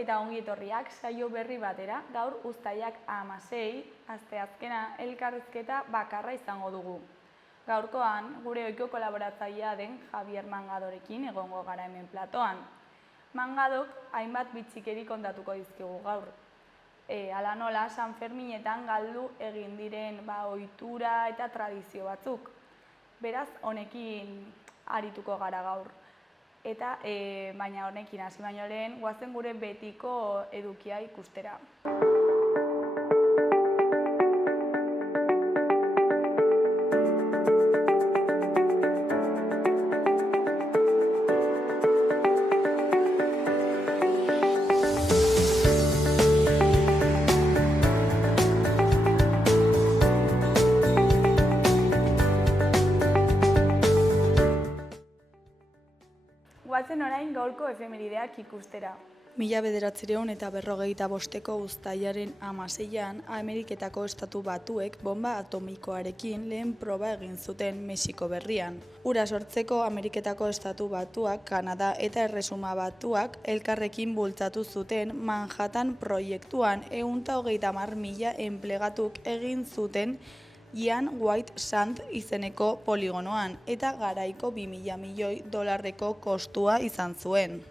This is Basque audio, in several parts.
eta ongi etorriak saio berri batera, gaur uztailak 16, asteazkena elkarrizketa bakarra izango dugu. Gaurkoan, gure ohiko kolaboratzailea den Javier Mangadorekin egongo gara hemen platoan. Mangadok hainbat bitxikeri kontatuko dizkigu gaur. Hala nola, San Ferminetan galdu egin diren ohitura eta tradizio batzuk. Beraz, honekin arituko gara gaur. Eta baina honekin hasi baino lehen, goazen gure betiko edukia ikustera. Goazen orain gaurko efemerideak ikustera. 1945ko uztailaren 16an, Ameriketako Estatu Batuek bonba atomikoarekin lehen proba egin zuten Mexiko berrian. Hura sortzeko Ameriketako Estatu Batuak, Kanada eta Erresuma Batuak elkarrekin bultzatu zuten Manhattan proiektuan 130.000 enplegatuk egin zuten Ian White Sand izeneko poligonoan eta garaiko $2.000 milioi kostua izan zuen.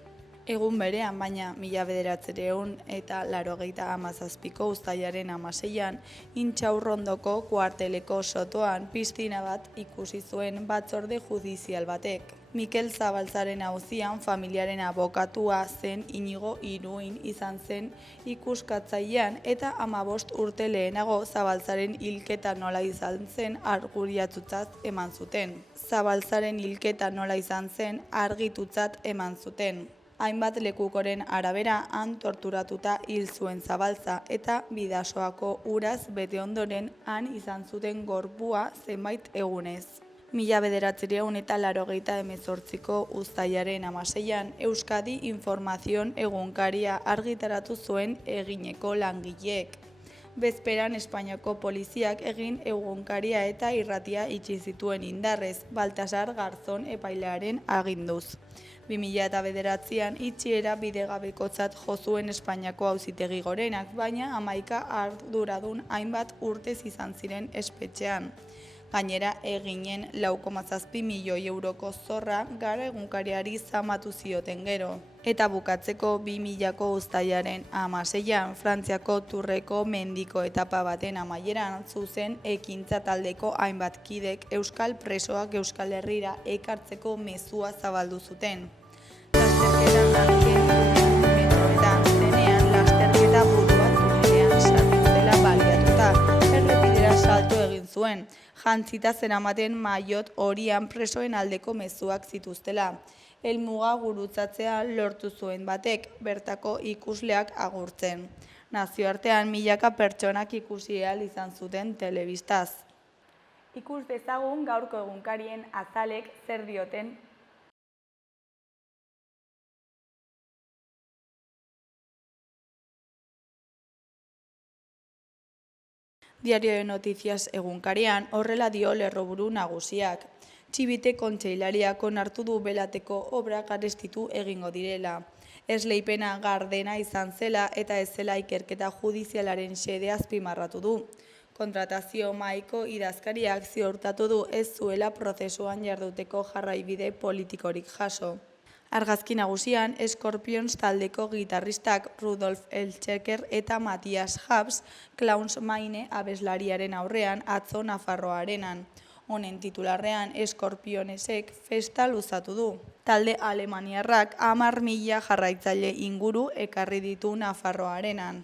Egun berean, baina 1987ko uztailaren 16an, Intxaurrondoko kuarteleko sotoan piztina bat ikusi zuen batzorde judizial batek. Mikel Zabaltzaren auzian familiaren abokatua zen Inigo Iruin izan zen ikuskatzailean eta 15 urte lehenago Zabaltzaren hilketa nola izan zen argudiatutzat eman zuten. Zabaltzaren hilketa nola izan zen argitutzat eman zuten. Hainbat lekukoren arabera han torturatuta hil zuen Zabaltza eta Bidasoako uraz bete ondoren han izan zuten gorpua zenbait egunez. 1988ko uztailaren 16an Euskadi Informazion egunkaria argitaratu zuen egineko langileek. Bezperan Espainiako poliziak egin egunkaria eta irratia itxi zituen indarrez, Baltasar Garzón epailearen aginduz. 2009an itxiera bidegabekotzat jo zuen Espainiako Auzitegi Gorenak, baina 11 arduradun hainbat urtez izan ziren espetxean. Gainera, eginen 4,7 milioi euroko zorra gara egunkariari zamatu zioten gero. Eta bukatzeko 2000ko uztailaren 16an, Frantziako Tourreko mendiko etapa baten amaieran zuzen ekintza taldeko hainbat kidek euskal presoak Euskal Herrira ekartzeko mezua zabaldu zuten. Lasterketan azken metroetan zenean lasterketa buruan tunelean sartu dela baliatuta, errepidera salto egin zuen. Jantzita zeramaten maillot horian presoen aldeko mezuak zituztela. Helmuga gurutzatzea lortu zuen batek, bertako ikusleak agurtzen. Nazioartean milaka pertsonak ikusi ahal izan zuten telebistaz. Ikus dezagun gaurko egunkarien azalek zer dioten. Diario de Noticias egunkarian horrela dio lerroburu nagusiak. Txibite kontseilariak onartu du Belateko obra garestitu egingo direla. Esleipena gardena izan zela eta ez zela ikerketa judizialaren xede azpimarratu du. Kontratazio mahaiko idazkariak ziurtatu du ez zuela prozesuan jarduteko jarraibide politikorik jaso. Argazki nagusian, Scorpions taldeko gitarristak Rudolf Eltzeker eta Matthias Habs Clowns Maine abeslariaren aurrean atzo Nafarroa Arenan. Honen titularrean Scorpionesek festa luzatu du. Talde alemaniarrak 10.000 jarraitzaile inguru ekarri ditu Nafarroa Arenan.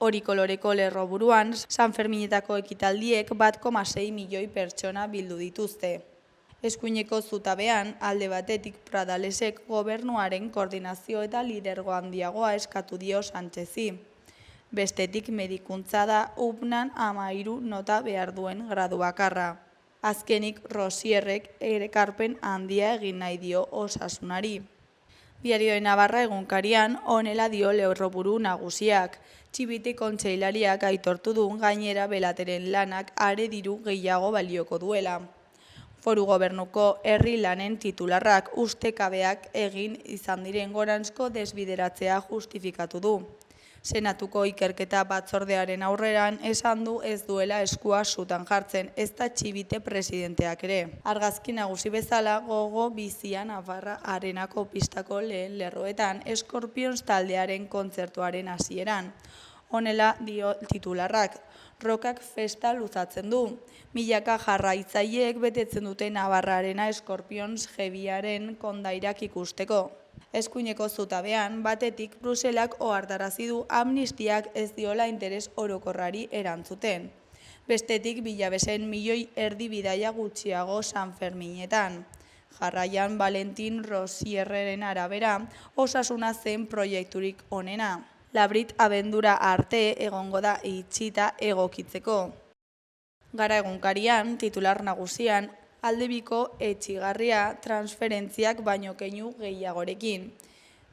Hori koloreko lerroburuan, San Ferminetako ekitaldiek 1,6 milioi pertsona bildu dituzte. Eskuineko zutabean, alde batetik Pradalesek gobernuaren koordinazio eta lidergo handiagoa eskatu dio Sánchezi. Bestetik medikuntza da UPNan 13 nota behar duen gradu bakarra. Azkenik Rosierrek ekarpen handia egin nahi dio osasunari. Diario de Navarra egunkarian honela dio lerroburu nagusiak. Txibite kontseilariak aitortu du gainera Belateren lanak are diru gehiago balioko duela. Foru Gobernuko herri lanen titularrak ustekabeak egin izan diren goranzko desbideratzea justifikatu du. Senatuko ikerketa batzordearen aurreran esan du ez duela eskua sutan jartzen, ezta Txibite presidenteak ere. Argazki nagusi bezala gogo bizia Navarra Arenako pistako lehen lerroetan Scorpions taldearen kontzertuaren hasieran. Honela dio titularrak, rockak festa luzatzen du. Milaka jarraitzaileek betetzen dute Navarra Arena Scorpions heavyaren kondairak ikusteko. Eskuineko zutabean, batetik Bruselak ohartarazi du amnistiak ez diola interes orokorrari erantzuten. Bestetik bilabesen 1,5 milioi bidaia gutxiago San Ferminetan. Jarraian Valentin Rosierren arabera, osasuna zen proiekturik onena. Labrit abendura arte egongo da itxita egokitzeko. Gara egunkarian, titular nagusian, aldebiko etxigarria transferentziak baino keinu gehiagorekin.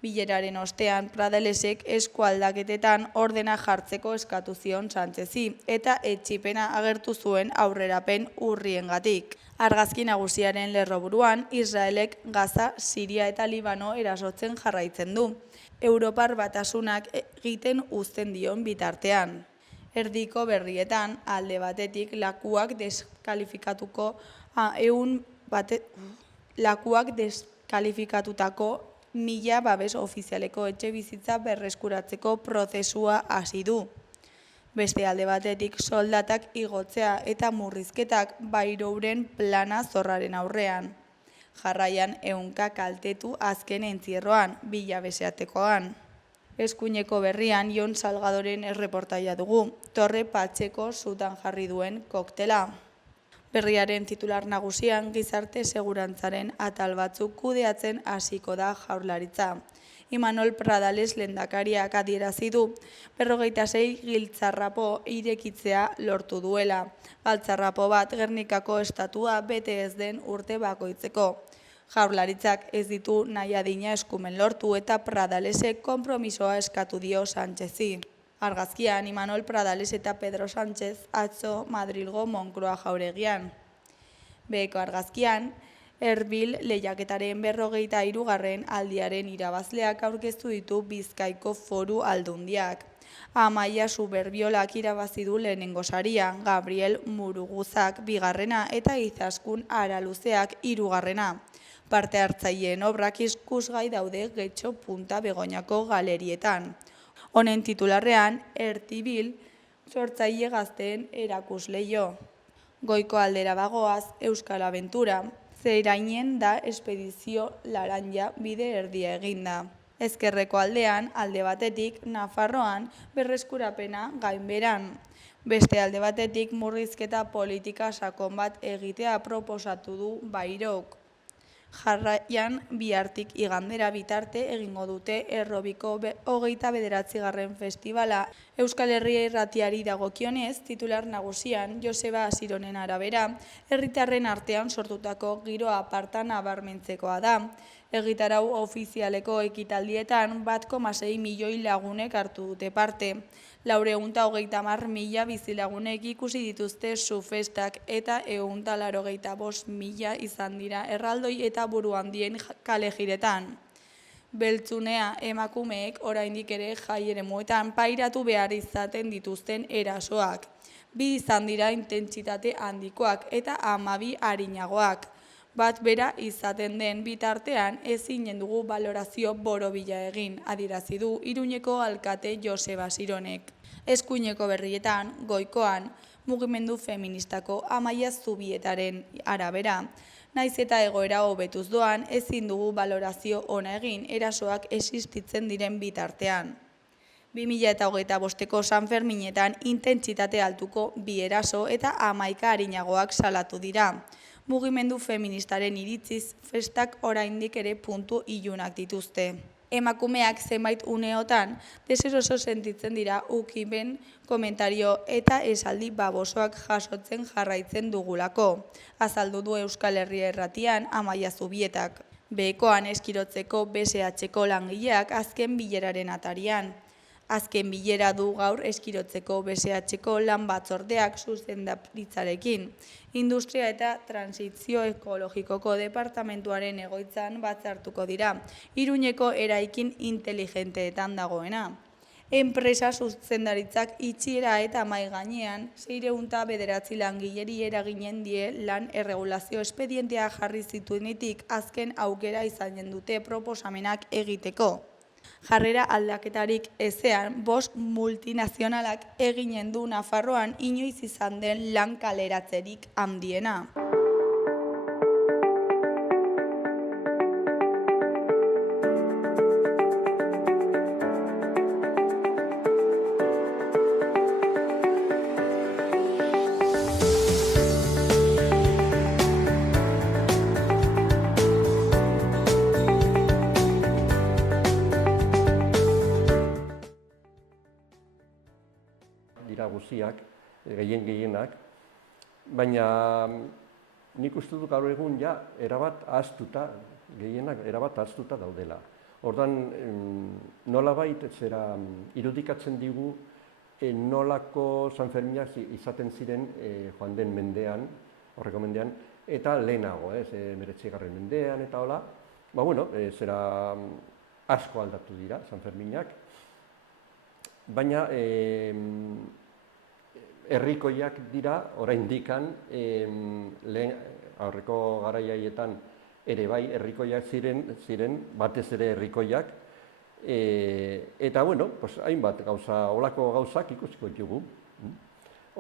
Bileraren ostean, Pradelesek eskualdaketetan ordena jartzeko eskatu zion Sánchezi eta etxipena agertu zuen aurrerapen urriengatik. Argazki nagusiaren lerroburuan, Israelek Gaza, Siria eta Libano erasotzen jarraitzen du. Europar Batasunak egiten uzten dion bitartean. Erdiko berrietan, alde batetik lakuak deskalifikatutako 1,000 babes ofizialeko etxe bizitza berreskuratzeko prozesua hasi du. Beste alde batetik soldatak igotzea eta murrizketak Bairouren plana zorraren aurrean. Jarraian ehunka kaltetu azken entzierroan, bilabeseatekoan. Eskuineko berrian Jon Salgadoren erreportaia dugu, Torre Patxeko sutan jarri duen koktela. Berriaren titular nagusian gizarte segurantzaren atal batzuk kudeatzen hasiko da Jaurlaritza. Imanol Pradales lehendakariak adierazi du 56 giltzarrapo irekitzea lortu duela. Galtzarrapo bat Gernikako estatua bete ez den urte bakoitzeko. Jaurlaritzak ez ditu nahi adina eskumen lortu eta Pradalesek konpromisoa eskatu dio Sánchezi. Argazkian, Imanol Pradales eta Pedro Sánchez atzo Madrilgo Moncloa jauregian. Beheko argazkian, Erbil lehiaketaren 43. aldiaren irabazleak aurkeztu ditu Bizkaiko Foru Aldundiak. Amaia Suberbiolak irabazi du lehenengo saria, Gabriel Muruguzak 2. eta Izaskun Araluzeak 3. Parte hartzaileen obrak ikusgai daude Getxo Punta Begoñako galerietan. Honen titularrean, Ertibil sortzaile gazteen erakusleio. Goiko aldera bagoaz, Euskal Abentura, Zeirainen da Espedizio Laranja bide erdia eginda. Ezkerreko aldean, alde batetik, Nafarroan, berreskurapena gainberan. Beste alde batetik, murrizketa politika sakon bat egitea proposatu du Bairok. Jarraian, bihartik igandera bitarte egingo dute Errobiko 29. festivala. Euskal Herria irratiari dagokionez, titular nagusian, Joseba Asironen arabera, herritarren artean sortutako giro aparta nabarmentzekoa da. Egitarau ofizialeko ekitaldietan 1,6 milioi lagunek hartu dute parte. 430.000 bizilagunek ikusi dituzte sufestak eta 185.000 izan dira erraldoi eta buru handien kalejiretan. Beltzunea emakumeek oraindik ere jai eremuetan pairatu behar izaten dituzten erasoak. 2 izan dira intentsitate handikoak eta 12 arinagoak. Bat bera izaten den bitartean ezinen dugu balorazio borobila egin, adierazi du Iruñeko alkate Joseba Asironek. Eskuineko berrietan, goikoan, mugimendu feministako Amaia Zubietaren arabera, naiz eta egoera hobetuz doan, ezin dugu balorazio ona egin erasoak existitzen diren bitartean. 2025ko San Ferminetan intentsitate altuko 2 eraso eta 11 arinagoak salatu dira. Mugimendu feministaren iritziz, festak oraindik ere puntu ilunak dituzte. Emakumeak zenbait uneotan deseroso sentitzen dira ukimen komentario eta esaldi babosoak jasotzen jarraitzen dugulako. Azaldu du Euskal Herria irratian Amaia Zubietak. Behekoan eskirotzeko BSH-ko langileak azken bileraren atarian. Azken bilera du gaur Eskirotzeko BSH-ko lan batzordeak zuzendaritzarekin. Industria eta Trantsizio Ekologikoko departamentuaren egoitzan batzartuko dira, Iruñeko eraikin inteligenteetan dagoena. Enpresa zuzendaritzak itxiera eta mahai gainean 609 langileri eraginen die lan erregulazio espedientea jarri zituenetik azken aukera izanen dute proposamenak egiteko. Jarrera aldaketarik ezean, 5 multinazionalak eginen du Nafarroan inoiz izan den lan kaleratzerik handiena. Dira guztiak, gehienak, baina nik uste dut gaur egun ja erabat ahaztuta, gehienak erabat ahaztuta daudela. Ordan nolabait zera irudikatzen digu nolako Sanferminak izaten ziren joan den mendean, horreko mendean, eta lehenago, 19. mendean eta hola, zera asko aldatu dira Sanferminak, baina herrikoiak dira oraindikan aurreko garaiaietan ere bai herrikoiak ziren batez ere herrikoiak eta hainbat gauza olako gauzak ikusiko ditugu.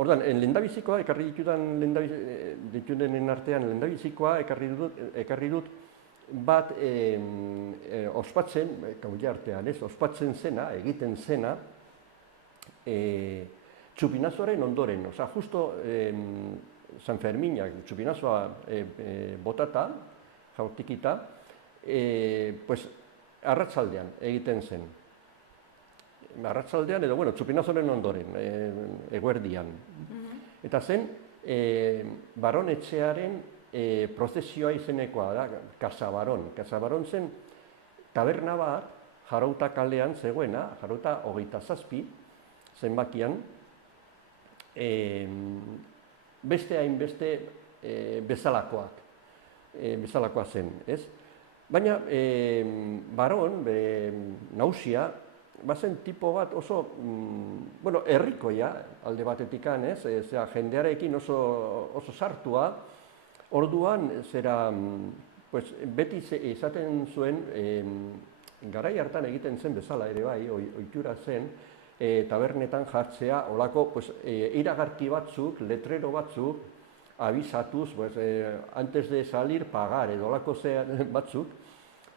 Ordan lehendabizikoa ekarri ditudenen artean lehendabizikoa ekarri dut bat ospatzen kauia artean, ospatzen zena, egiten zena Txupinazoaren ondoren, justo Sanferminak txupinazoa botata, jautikita, arratsaldean egiten zen. Arratsaldean edo, txupinazoaren ondoren, eguerdian. Eta zen, baronetxearen prozesioa izenekoa da, Kasabaron. Kasabaron zen taberna bat, Jarauta kalean zegoena, Jarauta 27, zenbakian, beste hainbeste bezalakoa zen, ez? Baina baron, nausia, bazen tipo bat oso, herrikoia alde batetikan, ez? Jendearekin oso sartua, orduan zera, beti izaten zuen, garai hartan egiten zen bezala ere bai, ohitura zen, tabernetan jartzea, olako iragarki batzuk, letrero batzuk, abisatuz, antes de salir, pagar, edo olako batzuk,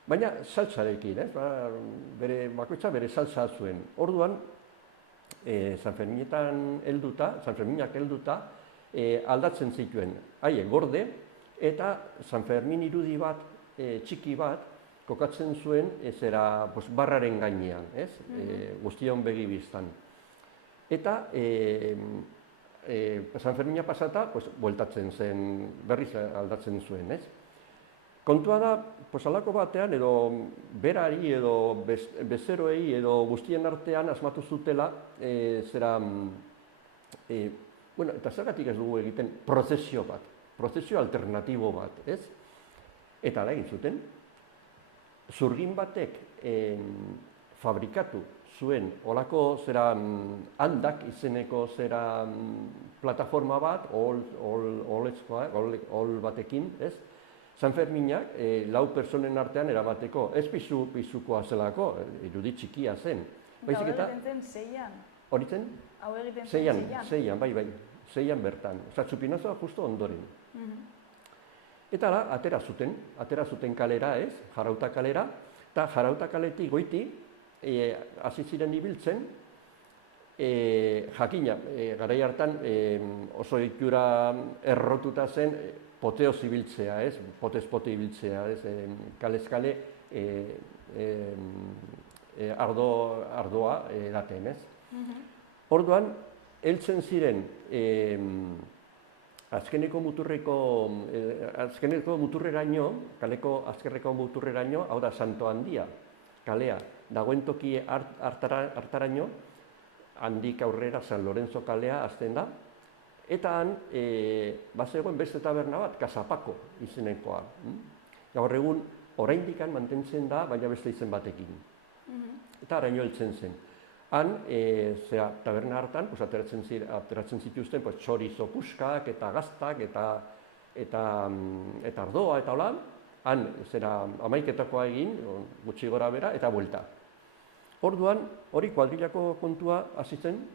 baina saltsarekin, bakoitza bere saltsa zuen. Orduan, Sanferminak helduta, aldatzen zituen, haien gorde, eta Sanfermin irudi bat, txiki bat, kokatzen zuen barraren gainean, guztion begibiztan. Eta Sanfermina pasata, bueltatzen zen, berriz aldatzen zuen, ez? Kontua da, alako batean, edo berari, edo bezeroei, edo guztien artean asmatu zutela, eta zergatik ez dugu egiten prozesio bat, prozesio alternatibo bat, ez? Eta ala egin zuten. Zurgin batek fabrikatu zuen olako handak izeneko plataforma bat, ol batekin, ez? Sanferminak 4 personen artean erabateko, ez pisukoa zelako, irudi txikia zen. Hau egiten zen 6an? Hori zen? Hau egiten zen 6an? Bai, 6an bertan. Txupinazoa justo ondoren. Eta atera zuten kalera, ez, Jarauta kalera, eta Jarauta kaletik goiti, hasi ziren ibiltzen, jakina, garai hartan oso itxura errotuta zen, poteoz ibiltzea, ez, potez-pote ibiltzea, ez, kalez-kale ardoa edaten, ez. Orduan, heltzen ziren, azkeneko muturreraino, kaleko azkerreko muturreraino, hau da Santo Handia, kalea, dagoen toki hartaraino, handik aurrera San Lorenzo kalea hasten da, eta han bazegoen beste taberna bat, Kasapako izenekoa. Gaur egun oraindik mantentzen da, baina beste izen batekin. Eta araino heltzen zen. Han, taberna hartan, ateratzen zituzten txorizo puskak eta gaztak eta ardoa eta hola, han amaiketakoa egin, gutxi gora bera, eta buelta. Orduan, hori kuadrilako kontua hasi zen,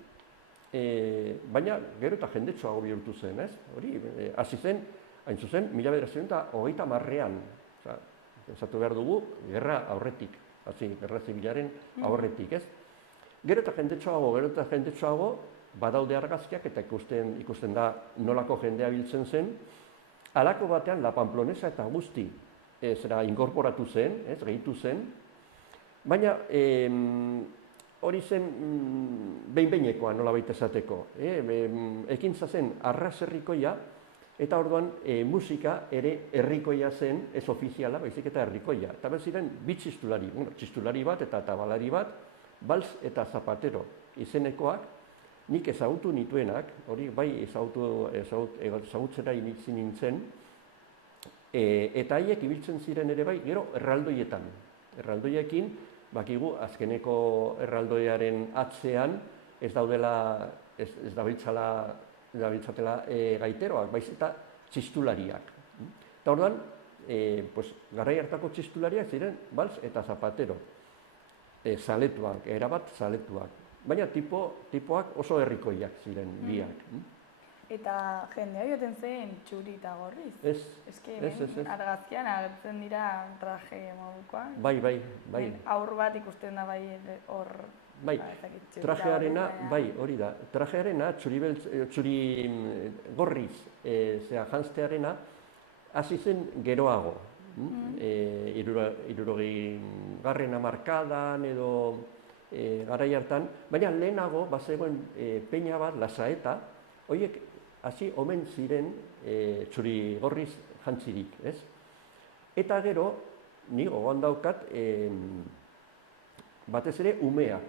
baina gero eta jendetsuago bihurtu zen, ez? Hori, hasi zen, hain zuzen, 1930an, esatu behar dugu, gerra aurretik, gerra zibilaren aurretik, ez? Gero eta jendetsuago, badaude argazkiak eta ikusten da nolako jendea biltzen zen, halako batean, La Pamplonesa eta guzti inkorporatu zen, gehitu zen, baina hori zen behin-behinekoa nolabait esateko. Ekintza zen arraserrikoia, eta orduan musika ere herrikoia zen, ez ofiziala, baizik eta herrikoia. Eta ziren bi txistulari bat eta tabalari bat, Bals eta Zapatero izenekoak, nik ezagutu nituenak, hori bai ezagutzera initzen nintzen, eta haiek ibiltzen ziren ere bai, gero erraldoietan. Erraldoiekin, bakigu, azkeneko erraldoiaren atzean ez dabiltzatela gaiteroak, baiz eta txistulariak. Eta orduan, garai hartako txistulariak ziren Bals eta Zapatero. Zaletuak, erabat zaletuak. Baina tipoak oso herrikoiak ziren biak. Eta jendea joten zen txuri eta gorriz? Ez. Argazkian agertzen dira traje modukoak? Bai. Aur bat ikusten da bai hor... Bai, trajearena, bai, hori da. Trajearena, txuri gorriz, janztearena, hasi zen geroago. 60. hamarkadan edo garai hartan, baina lehenago bazegoen peña bat, Lasaeta, horiek hasi omen ziren txuri gorriz jantzirik, ez? Eta gero, ni gogoan daukat, batez ere umeak.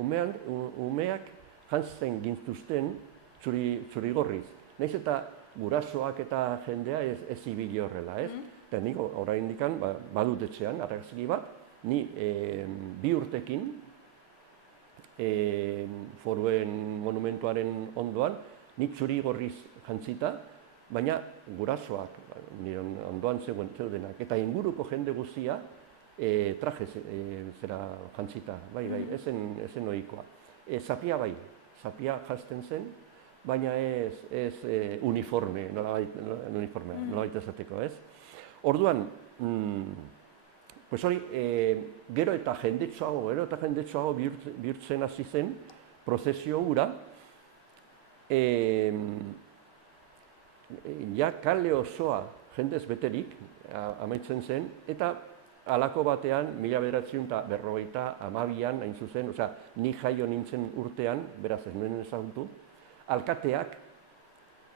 Umeak jantzen gintuzten txuri gorriz. Nahiz eta gurasoak eta jendea ez ibili horrela, ez? Eta nik oraindik badut etxean, argazki bat, ni 2 urtekin Foruen monumentuaren ondoan, ni txuri gorriz jantzita, baina gurasoak, nire ondoan zeudenak, eta inguruko jende guztia traje jantzita, bai, ezen ohikoa. Zapia bai, zapia jazten zen, baina ez uniforme, nolabait esateko, ez? Orduan, hori, gero eta jendetsuago bihurtzen hasi zen prozesio hura, ja kale osoa jendez beterik amaitzen zen, eta halako batean, 1952an, hain zuzen, ni jaio nintzen urtean, beraz ez nuen ezagutu, alkateak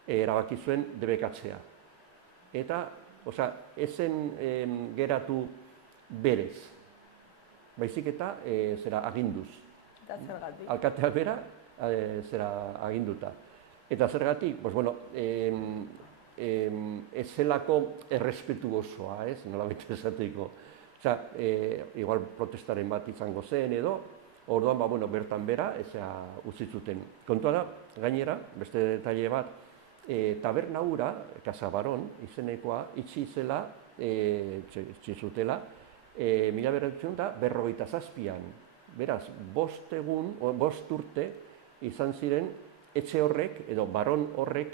erabaki zuen debekatzea. Eta, ezen geratu berez, baizik eta aginduz. Eta zergatik? Alkatea bera aginduta. Eta zergatik, ez zelako errespetu osoa, ez, nolabait esateko. Igual protestaren bat izango zen edo, orduan, bertan bera, utzi zuten. Kontua da, gainera, beste detaile bat, taberna hura, Casabaron izenekoa, itxi zela, txizutela, 1957an. Beraz, 5 urte izan ziren etxe horrek, edo baron horrek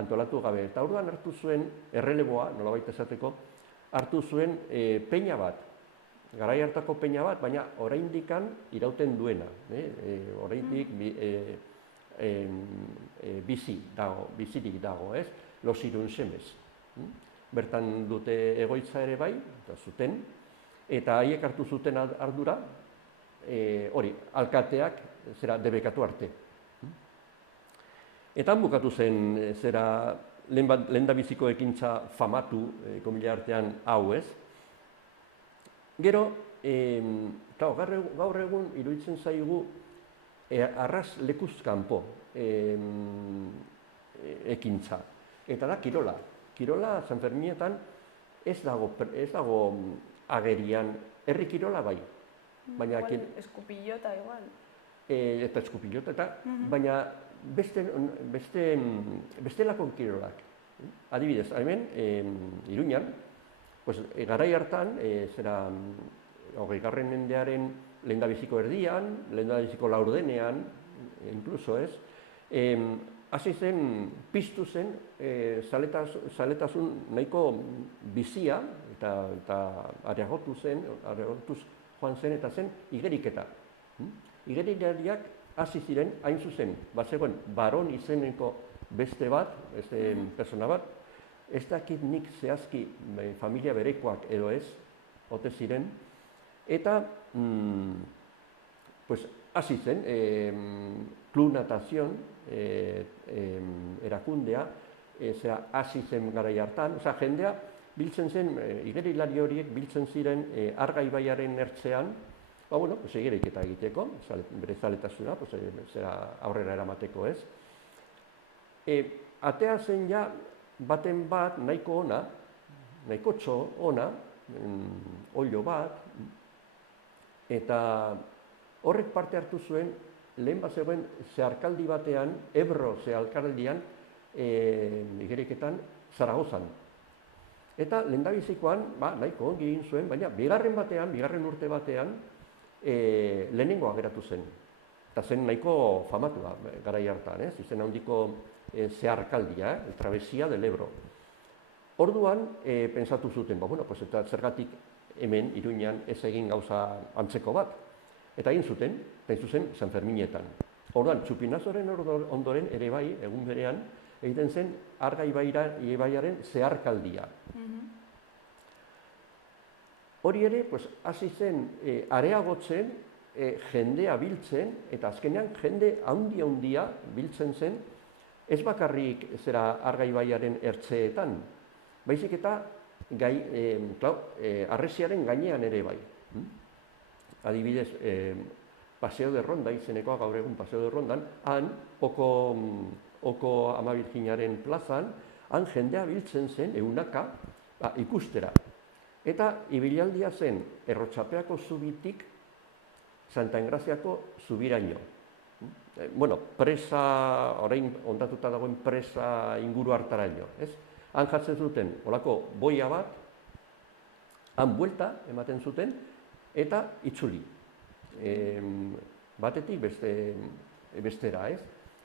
antolatu gabe. Eta orduan hartu zuen, erreleboa, nolabait esateko, hartu zuen peña bat, garai hartako peña bat, baina oraindikan irauten duena. Oraindik bizirik dago, ez? Los Irunsemez. Bertan dute egoitza ere bai, zuten, eta haiek hartu zuten ardura, hori, alkateak debekatu arte. Eta han bukatu zen lehendabiziko ekintza famatu, komila artean hau, ez? Gero, gaur egun iruditzen zaigu arras lekuz kanpo ekintza. Eta da kirola. Kirola San Ferminetan ez dago agerian, herri kirola bai. Baina eskupilota igual. Eta eskupilota, baina bestelako kirolak. Adibidez, hemen, Iruñan, garai hartan, 20. mendearen lehendabiziko erdian, lehendabiziko laurdenean, incluso ez, hasi zen, piztu zen, zaletasun nahiko bizia, eta areagotuz joan zen, eta zen igeriketa. Igerilariak hasi ziren, hain zuzen, zegoen baron izeneko beste bat, beste persona bat, ez dakit nik zehazki familia berekoak edo ez, ote ziren, eta hasi zen, Club Natación erakundea, hasi zen garai hartan, jendea biltzen zen, igerilari horiek biltzen ziren Arga ibaiaren ertzean, igeriketa egiteko, bere zaletasuna, aurrera eramateko ez. Atea zen ja baten bat nahiko ona, nahiko txo ona, olio bat, eta horrek parte hartu zuen, lehen bat zegoen zeharkaldi batean, Ebro zeharkaldian, igeriketan, Zaragozan. Eta lehendabizikoan, nahiko ongi egin zuen, baina bigarren urte batean, lehenengoa geratu zen. Eta zen nahiko famatua garai hartan, izen handiko zeharkaldia, Trabesia del Ebro. Orduan, pentsatu zuten, eta zergatik hemen, Iruñan, ez egin gauza antzeko bat. Eta egin zuten, pentsu zen, San Ferminetan. Orduan, Txupinazoren ondoren ere bai, egun berean, egiten zen Arga ibaiaren zeharkaldia. Hori ere, hasi zen areagotzen, jendea biltzen, eta azkenean jende handia biltzen zen, ez bakarrik Arga ibaiaren ertzeetan, baizik eta harresiaren gainean ere bai. Adibidez, Paseo de Ronda izenekoa, gaur egun Paseo de Rondan, han, Oko Ama Birjinaren plazan, han jendea biltzen zen, eunaka, ikustera. Eta ibilaldia zen Errotxapeako zubitik Santa Engraziako zubiraino. Presa, orain ondatuta dagoen presa inguru hartaraino. Han jatzen zuten, olako boia bat, han buelta ematen zuten, eta itzuli. Batetik bestera,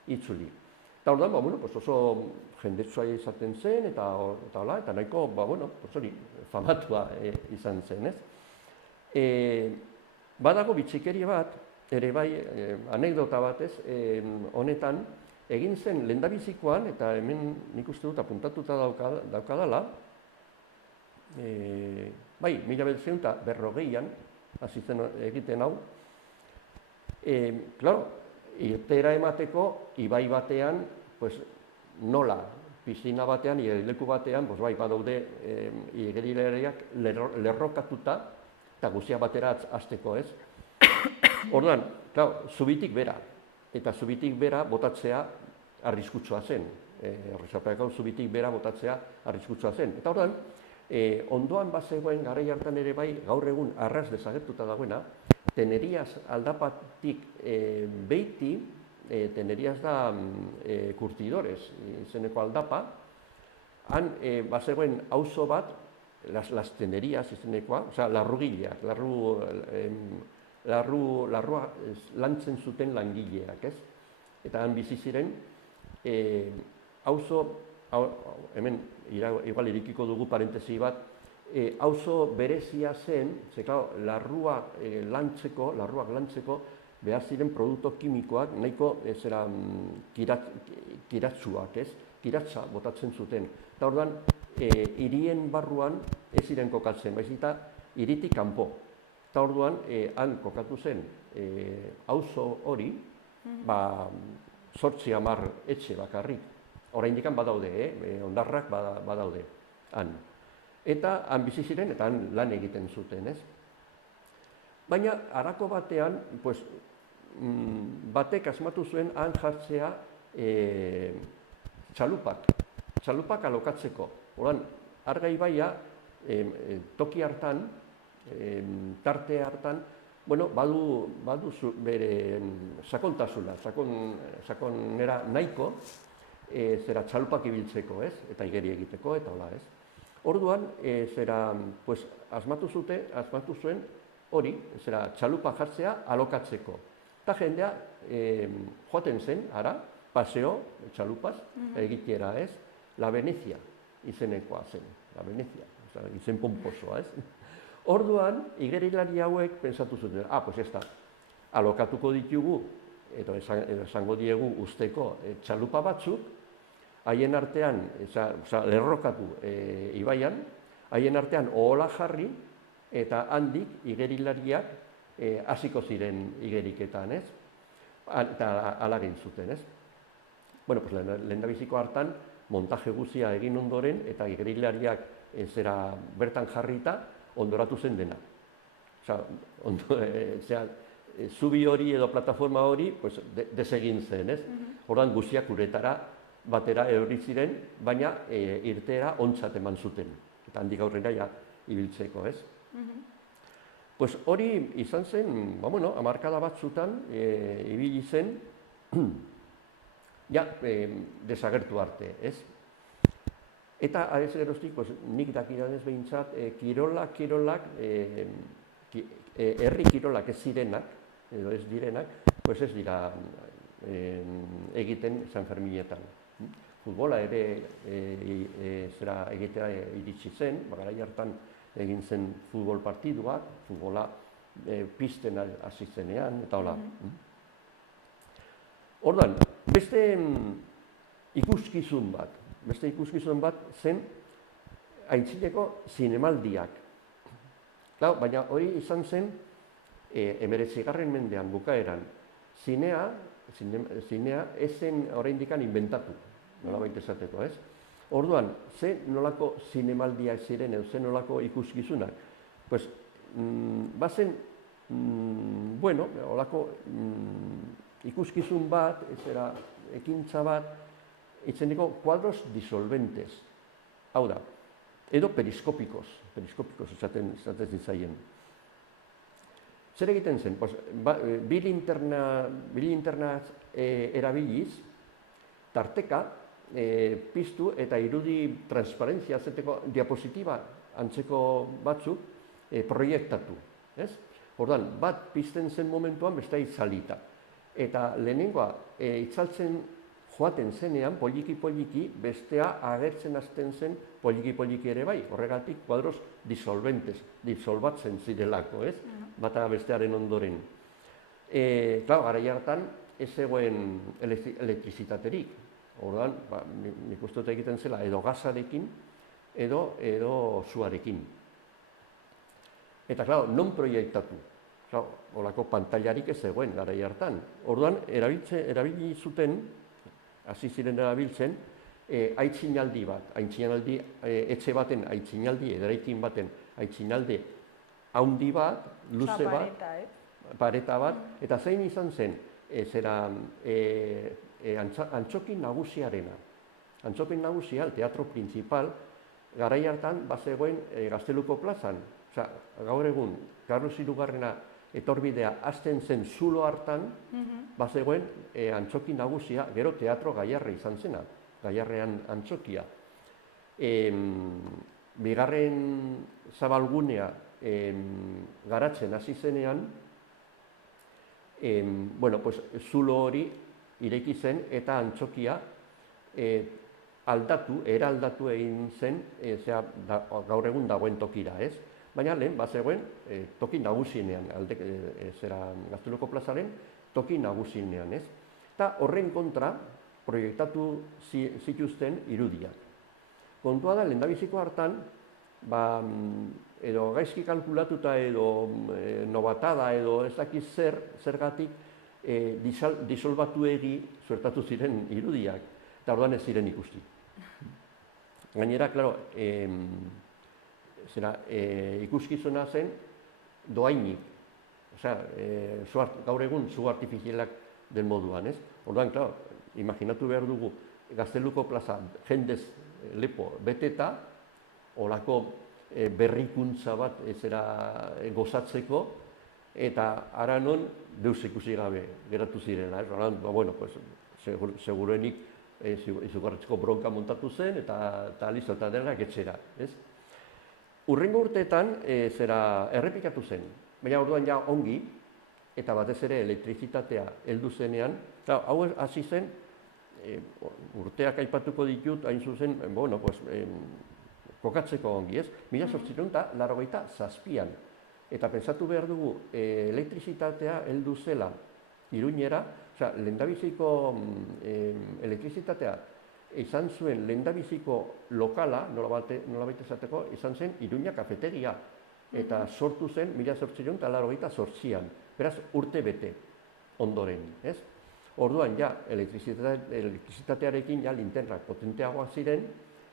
itzuli. Eta orduan, oso jendetsua izaten zen, eta nahiko, famatua izan zen, Badago bitxikeria bat, ere bai, anekdota bat honetan, egin zen lehendabizikoan, eta hemen nik uste dut apuntatuta daukadala, 1940an, hasi zen egiten hau, irteera emateko, ibai batean, nola, piscina batean, leku batean, badaude igerilariak lerrokatuta, eta guzia batera azteko, Orduan, zubitik bera, eta zubitik bera botatzea arriskutsua zen. Errotxapeako zubitik bera botatzea arriskutsua zen. Eta orduan, ondoan bazegoen garai hartan ere bai, gaur egun arras desagertuta dagoena, Teneriaz aldapatik beiti, Teneriaz da Curtidores izeneko aldapa, han bazegoen auzo bat, las Teneriaz izenekoa, larrugileak, larrua lantzen zuten langileak, Eta han bizi ziren, auzo, hemen, igual irikiko dugu parentesi bat, auzo berezia zen, larruak lantzeko, behar ziren produktu kimikoak, nahiko kiratsuak, kiratsa botatzen zuten. Eta orduan, hirien barruan ez ziren kokatzen, baizik eta hiritik kanpo. Eta orduan, han kokatu zen auzo hori, 8-10 etxe bakarrik. Oraindik badaude, hondarrak badaude, han. Eta han bizi ziren, eta han lan egiten zuten, Baina, harako batean, batek asmatu zuen han jartzea txalupak alokatzeko. Orduan, Arga ibaia toki hartan, tarte hartan, badu bere sakontasuna, sakonera nahiko, zera txalupak ibiltzeko, ez? Eta igeri egiteko, eta hola, ez? Orduan, asmatu zuen hori, zera txalupa jartzea alokatzeko. Eta jendea joaten zen, ara, paseo, txalupaz, egitera, ez? La Venezia izenekoa zen, La Venezia, izen pomposoa, ez? Orduan, igerilari hauek pensatu zuten, pues ez da, alokatuko ditugu, edo esango diegu usteko txalupa batzuk, haien artean, lerrokatu ibaian, haien artean ohola jarri, eta handik igerilariak hasiko ziren igeriketan, ez? Eta alagin zuten, ez? Lehendabiziko hartan, montaje guzia egin ondoren, eta igerilariak bertan jarrita, ondoratu zen dena. Zubi hori edo plataforma hori desegin zen, ez? Orduan guztiak uretara batera erori ziren, baina irteera ontzat eman zuten. Eta handik aurrera ibiltzeko, ez? Hori izan zen, hamarkada batzutan ibili zen, desagertu arte, ez? Eta ez geroztik, nik dakidanez behintzat, kirolak, herri kirolak ez zirenak, edo ez direnak, ez dira egiten San Ferminetan. Futbola ere egitea iritsi zen, garai hartan egin zen futbol partiduak, futbola pisten hasi zenean, eta hola. Orduan, beste ikuskizun bat zen aintzineko zinemaldiak. Baina hori izan zen 19. mendean bukaeran. Zinea ez zen oraindik inventatu, nolabait esateko, ez? Orduan, ze nolako zinemaldiak ziren, ze nolako ikuskizunak? Bazen, olako ikuskizun bat, ekintza bat, itzeneko kuadros disolventes. Hau da, edo periskopikos esaten zitzaien. Zer egiten zen? Bi linterna erabiliz, tarteka, piztu eta irudi transparentzia zeteko diapositiba antzeko batzuk proiektatu. Orduan, bat pizten zen momentuan bestea itzalita. Eta lehenengoa itzaltzen joaten zenean, poliki-poliki, bestea agertzen hasten zen poliki-poliki ere bai. Horregatik, kuadros disolbatzen zirelako, ez? Bata bestearen ondoren. Garai hartan, ez zegoen elektrizitaterik. Orduan, nik uste dut egiten zela edo gazarekin, edo zuarekin. Eta, non proiektatu? Olako pantailarik ez zegoen garai hartan. Orduan, erabili zuten, hasi ziren erabiltzen, aitzinaldi bat, etxe baten aitzinaldi, eraikin baten aitzinaldi haundi bat, luze bat, pareta bat, eta zein izan zen, antzokin nagusiarena. Antzokin nagusia, el teatro principal, garai hartan, bazegoen Gazteluko plazan. Gaur egun, Carlos Hirugarrena etorbidea hasten zen zulo hartan, bazegoen antzoki nagusia, gero teatro Gaiarre izan zena, Gaiarrean antzokia. Bigarren zabalgunea garatzen hasi zenean, zulo hori ireki zen eta antzokia eraldatu egin zen, gaur egun dagoen tokira, ez? Baina lehen, bazegoen, toki nagusienean, Gazteluko plazaren toki nagusienean, ez? Eta horren kontra proiektatu zituzten irudiak. Kontua da, lehendabiziko hartan, edo gaizki kalkulatuta edo nobatada edo ez dakiz zergatik disolbatuegi suertatu ziren irudiak, eta orduan ez ziren ikusti. Gainera, klaro, ikuskizuna zen doainik, osea, gaur egun zu artifizialak den moduan, ez? Orduan, claro, imaginatu behar dugu Gazteluko plaza jendez lepo beteta, olako berrikuntza bat gozatzeko, eta ara non deus ikusi gabe geratu zirela. Bueno, seguruenik izugarritzeko bronka montatu zen, eta listo, eta dela etxera. Hurrengo urteetan errepikatu zen, baina orduan ja ongi, eta batez ere elektrizitatea heldu zenean, hau hasi zen, urteak aipatuko ditut, hain zuzen, kokatzeko ongi, ez? 1887an. Eta pentsatu behar dugu, elektrizitatea heldu zela Iruñera, lehendabiziko elektrizitatea izan zuen lehendabiziko lokala, nolabait esateko, izan zen Iruña kafetegia. Eta sortu zen 1888an, beraz urte bete ondoren, ez? Orduan ja, elektrizitatearekin ja linternak potenteagoak ziren,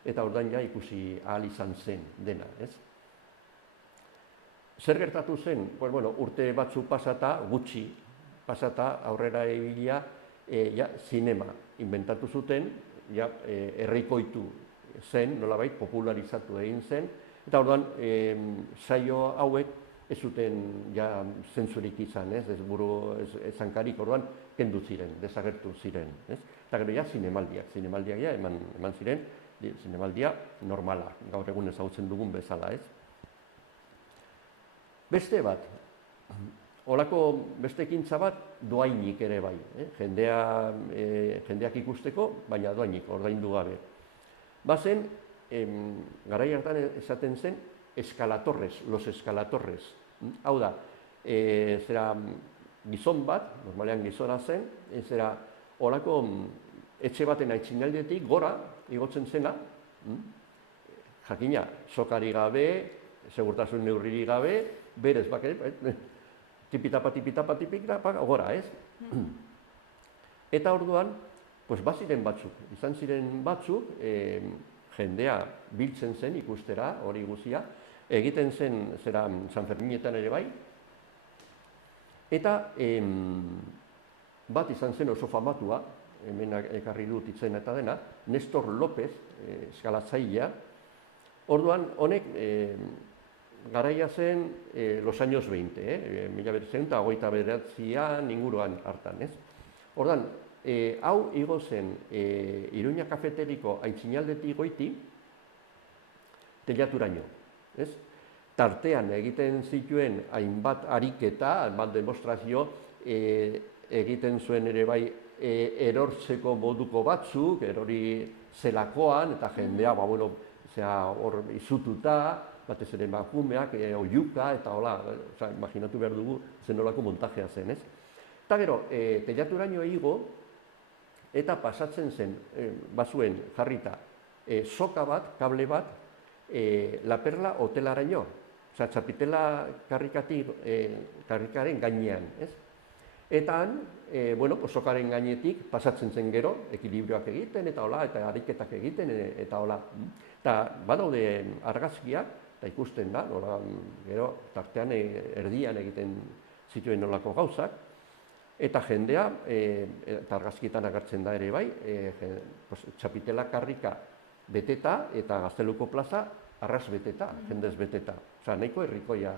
eta orduan ja ikusi ahal izan zen dena, ez? Zer gertatu zen? Urte batzu pasata, gutxi pasata, aurrera ebilia, zinema inventatu zuten, errikoitu zen, nolabait, popularizatu egin zen, eta orduan saio hauek ez zuten zentzurik izan, ez zankarik, orduan kendu ziren, desagertu ziren. Eta gero zinemaldiak eman ziren, zinemaldia normala, gaur egun ezagutzen dugun bezala, ez? Beste bat, holako beste ekintza bat dohainik ere bai, jendeak ikusteko, baina dohainik, ordaindu gabe. Bazen, garai hartan esaten zen, los eskalatorres. Hau da, gizon bat, normalean gizona zen, holako etxe baten aitzinaldetik gora igotzen zena, jakina, sokari gabe, segurtasun neurriri gabe, berez, tipitapa, gora, ez? Eta orduan, baziren batzuk, izan ziren batzuk, jendea biltzen zen ikustera, hori guzia, egiten zen San Ferminetan ere bai, eta bat izan zen oso famatua, hemen ekarri dut itzena eta dena, Nestor López, eskalatzailea, orduan honek garaia zen los años 20, 1929an inguruan hartan, ez? Orduan, hau igo zen Iruña kafeteriko aitzinaldetik goiti telaturaino, ez? Tartean egiten zituen hainbat ariketa, hainbat demostrazio egiten zuen ere bai erortzeko moduko batzuk, erori zelakoan, eta jendea, hor izututa, batez ere emakumeak, oiuka, eta hola, imaginatu behar dugu zenolako montajea zen, ez? Eta gero, telaturaino igo, eta pasatzen zen, bazuen jarrita, soka bat, kable bat, La Perla hotelaraino, txapitela karrikaren gainean, ez? Eta han, sokaren gainetik pasatzen zen gero, ekilibrioak egiten, eta hola, eta ariketak egiten, eta hola. Eta badaude argazkiak, eta ikusten da, gero, tartean erdian egiten zituen nolako gauzak, eta jendea, eta argazkietan agertzen da ere bai, txapitela karrika beteta, eta Gazteluko plaza arras beteta, jendez beteta. Osa, nahiko herrikoia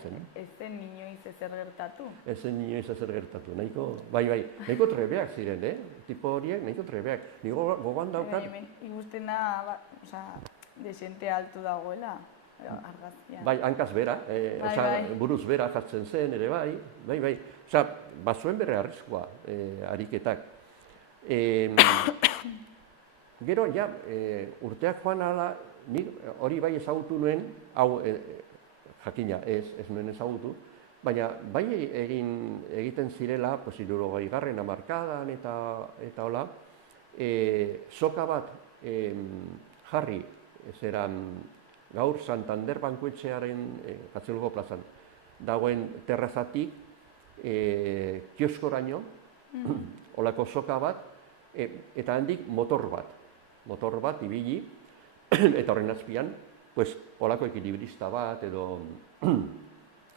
zen. Ez zen inoiz ezer gertatu? Ez zen inoiz ezer gertatu, nahiko trebeak ziren, tipo horiek nahiko trebeak. Nigo gogoan daukat... Ikusten da, desente altu dagoela, argazkian. Bai, hankaz bera, buruz bera jartzen zen ere bai. Osa, bazuen bere arriskua ariketak. Gero, urteak joan ala, nik hori bai ezagutu nuen, hau jakina ez nuen ezagutu, baina bai egiten zirela, 60. hamarkadan eta hola, soka bat jarri, gaur Santander bankuetxearen Gazteluko plazan, dagoen terrazatik kioskoraino, holako soka bat, eta handik motor bat ibili, eta horren azpian, holako ekilibrista bat edo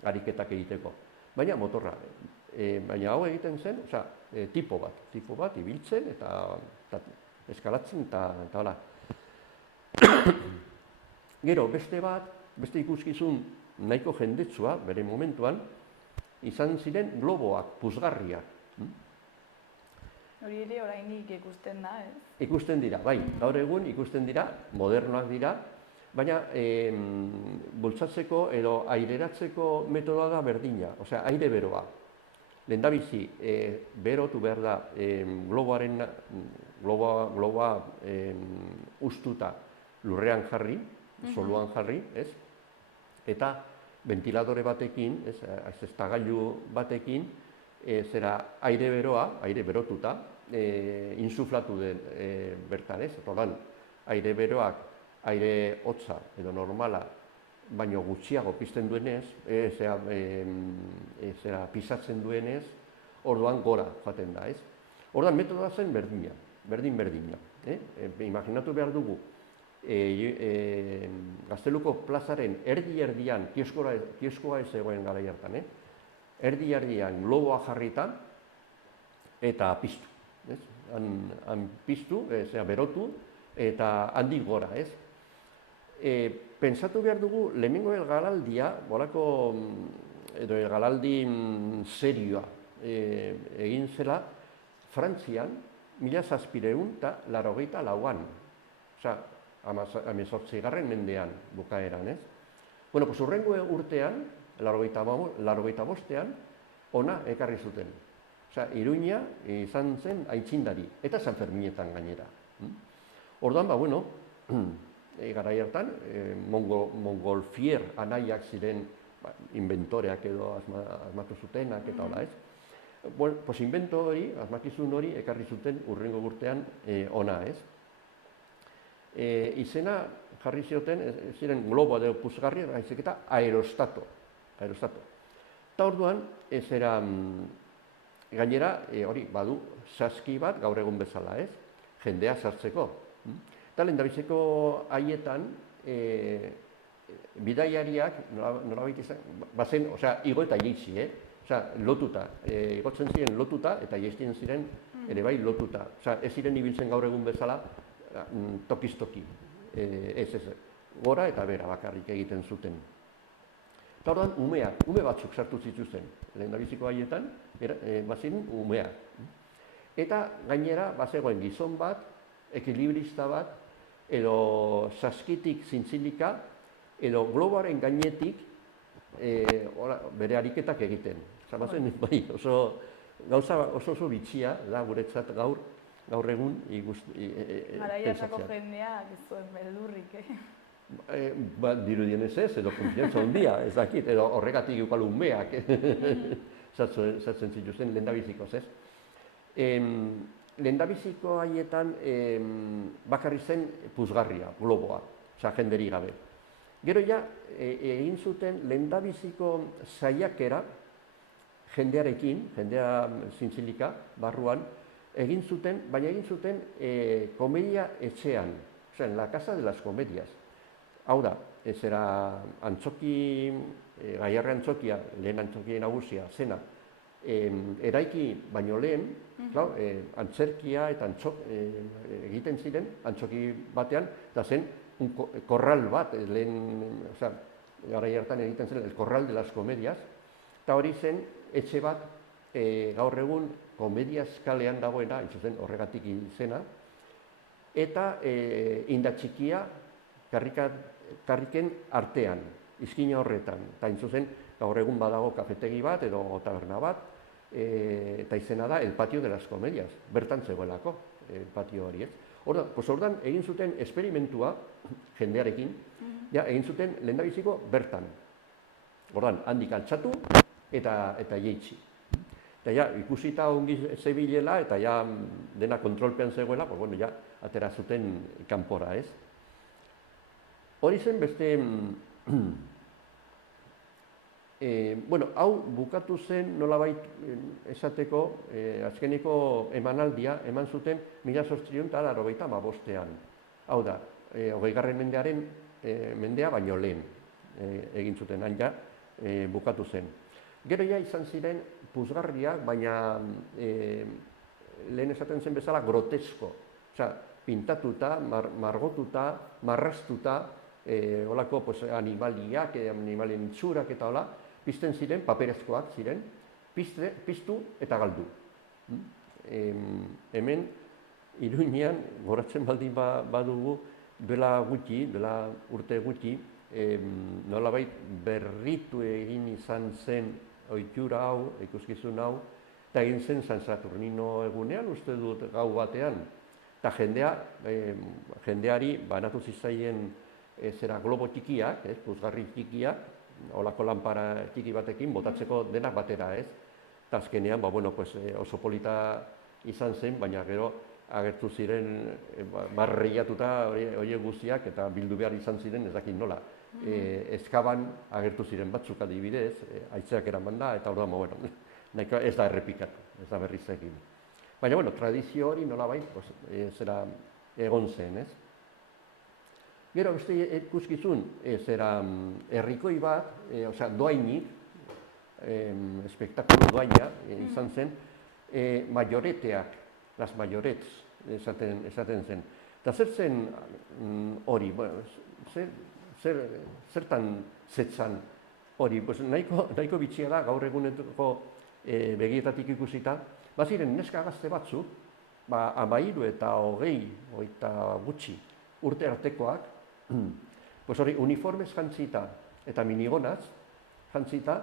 ariketak egiteko. baina motorra. Baina hau egiten zen, tipo bat ibiltzen eta eskalatzen eta hala. Gero, beste ikuskizun nahiko jendetsua, bere momentuan, izan ziren globoak, puzgarriak. Hori ere oraindik ikusten da, ez? Ikusten dira, bai, gaur egun ikusten dira, modernoak dira, baina bultzatzeko edo aireratzeko metodoa da berdina, osea, aire beroa. Lehendabizi, berotu behar da globoa ustuta lurrean jarri, soluan jarri, ez? Eta ventiladore batekin, azeztagailu batekin, zera aire beroa, aire berotuta, insuflatu den bertan, ez? Orduan, aire beroak, aire hotza edo normala, baino gutxiago pizten duenez, pisatzen duenez, orduan gora joaten da, ez? Orduan, metodoa zen berdina, berdin-berdina. Imaginatu behar dugu, Gazteluko plazaren erdi-erdian, kioskoa ez egoen gara hartan, erdi-erdian globoa jarrita eta piztu. Han piztu, berotu eta handik gora, ez? Pentsatu behar dugu, lehenengo elgalaldia, edo elgalaldi serioa egin zela, Frantzian, 1784an. Osa, 18. mendean bukaeran, ez? Bueno, hurrengo urtean, 85ean, ona ekarri zuten. Osa, Iruña izan zen aitzindari, eta San Ferminetan gainera. Orduan, garai hartan, Montgolfier anaiak ziren inventoreak edo asmatu zutenak eta hola, ez? Pues invento hori, asmakizun hori, ekarri zuten hurrengo urtean ona, ez? Izena jarri zioten, ziren globo edo puzgarri, baizik eta aerostato. Eta orduan, gainera, hori, badu, saski bat gaur egun bezala, ez? Jendea sartzeko. Eta lehendabiziko haietan, bidaiariak, nolabait izan, bazen, igo eta jaitsi, lotuta, igotzen ziren lotuta eta jaistien ziren ere bai lotuta. Ez ziren ibiltzen gaur egun bezala, tokiz-toki, gora eta bera bakarrik egiten zuten. Eta orduan, ume batzuk sartu zituzten, lehendabiziko haietan, bazen umeak. Eta gainera, bazegoen gizon bat, ekilibrista bat, edo saskitik zintzilika, edo globoaren gainetik bere ariketak egiten. Bazen, bai, oso bitxia da guretzat gaur egun Garaiatako jendeak ez zuen beldurrik, Dirudienez ez, edo konfiantza handia, ez dakit, edo horregatik eukal umeak sartzen zituzten lehendabizikoz, ez? Lehendabiziko haietan bakarri zen puzgarria, globoa, jenderik gabe. Gero ja, egin zuten lehendabiziko saiakera jendearekin, jendea zintzilika, barruan, baina egin zuten komedia etxean, la casa de las comedias. Hau da, ez era antzoki, Gaiarre antzokia, lehen antzoki nagusia, zena, eraiki baino lehen, antzerkia eta egiten ziren, antzoki batean, eta zen korral bat, garai hartan egiten zen, el corral de las comedias, eta hori zen, etxe bat, gaur egun, komediaz kalean dagoena, zen horregatik izena, eta indatxikia karriken artean, izkina horretan, eta zen, gaur egun badago kafetegi bat, edo taberna bat, eta izena da, el patio de las comedias, bertan zegoelako, el patio hori, ez? Ordan, egin zuten esperimentua, jendearekin, egin zuten lehendabiziko bertan. Ordan, handik altxatu eta jeitsi. Eta ikusita ongi zebilela eta dena kontrolpean zegoela, atera zuten kanpora, ez? Hori zen beste... Hau bukatu zen nolabait esateko, azkeneko emanaldia eman zuten 1885ean. Hau da, 20. mendea baino lehen egin zuten, hain bukatu zen. Gero ja izan ziren puzgarriak, baina lehen esaten zen bezala grotesko. Osea, pintatuta, margotuta, marraztuta, holako animaliak, animalien itxurak eta hola, pizten ziren, paperezkoak ziren, piztu eta galdu. Hemen, Iruñean, goratzen baldin badugu, duela urte gutxi, nolabait berritu egin izan zen ohitura hau, ikuskizun hau, eta egin zen San Saturnino egunean, uste dut gau batean, eta jendeari banatu zitzaien zera globo txikiak, puzgarri txikiak, holako lanpara txiki batekin, botatzeko denak batera, ez? Eta azkenean, oso polita izan zen, baina gero agertu ziren marreiatuta horiek guztiak eta bildu behar izan ziren ez dakit nola. Ezkaban agertu ziren batzuk adibidez, haitzeak eraman da, eta orduan, nahiko ez da errepikatu, ez da berriz egin. Baina, tradizio hori nolabait, zera egon zen, ez? Gero, beste ikuskizun, zera herrikoi bat, doainik, espektakulo doaina izan zen, majoreteak, las majorets, esaten zen. Eta zer zen hori, zertan zetzan hori, nahiko bitxia da gaur egunetako begietatik ikusita, baziren neska gazte batzuk, 13 eta 20 eta gutxi urte artekoak, hori uniformez jantzita eta minigonaz jantzita,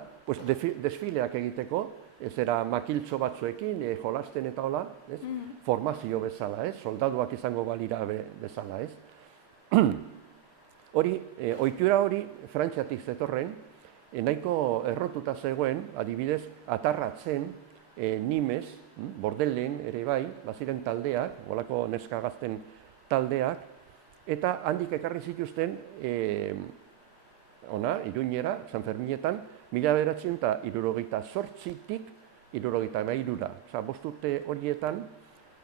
desfileak egiteko, ez era makiltxo batzuekin, jolasten eta hola, formazio bezala, soldaduak izango balira bezala, ez? Hori, ohitura hori, Frantziatik zetorren, nahiko errotuta zegoen, adibidez, atarratzen, Nimes, Bordelen ere bai, baziren taldeak, golako neska gazten taldeak, eta handik ekarri zituzten, Iruñera, San Ferminetan, 1978tik 1973. Osa, 5 urte horietan,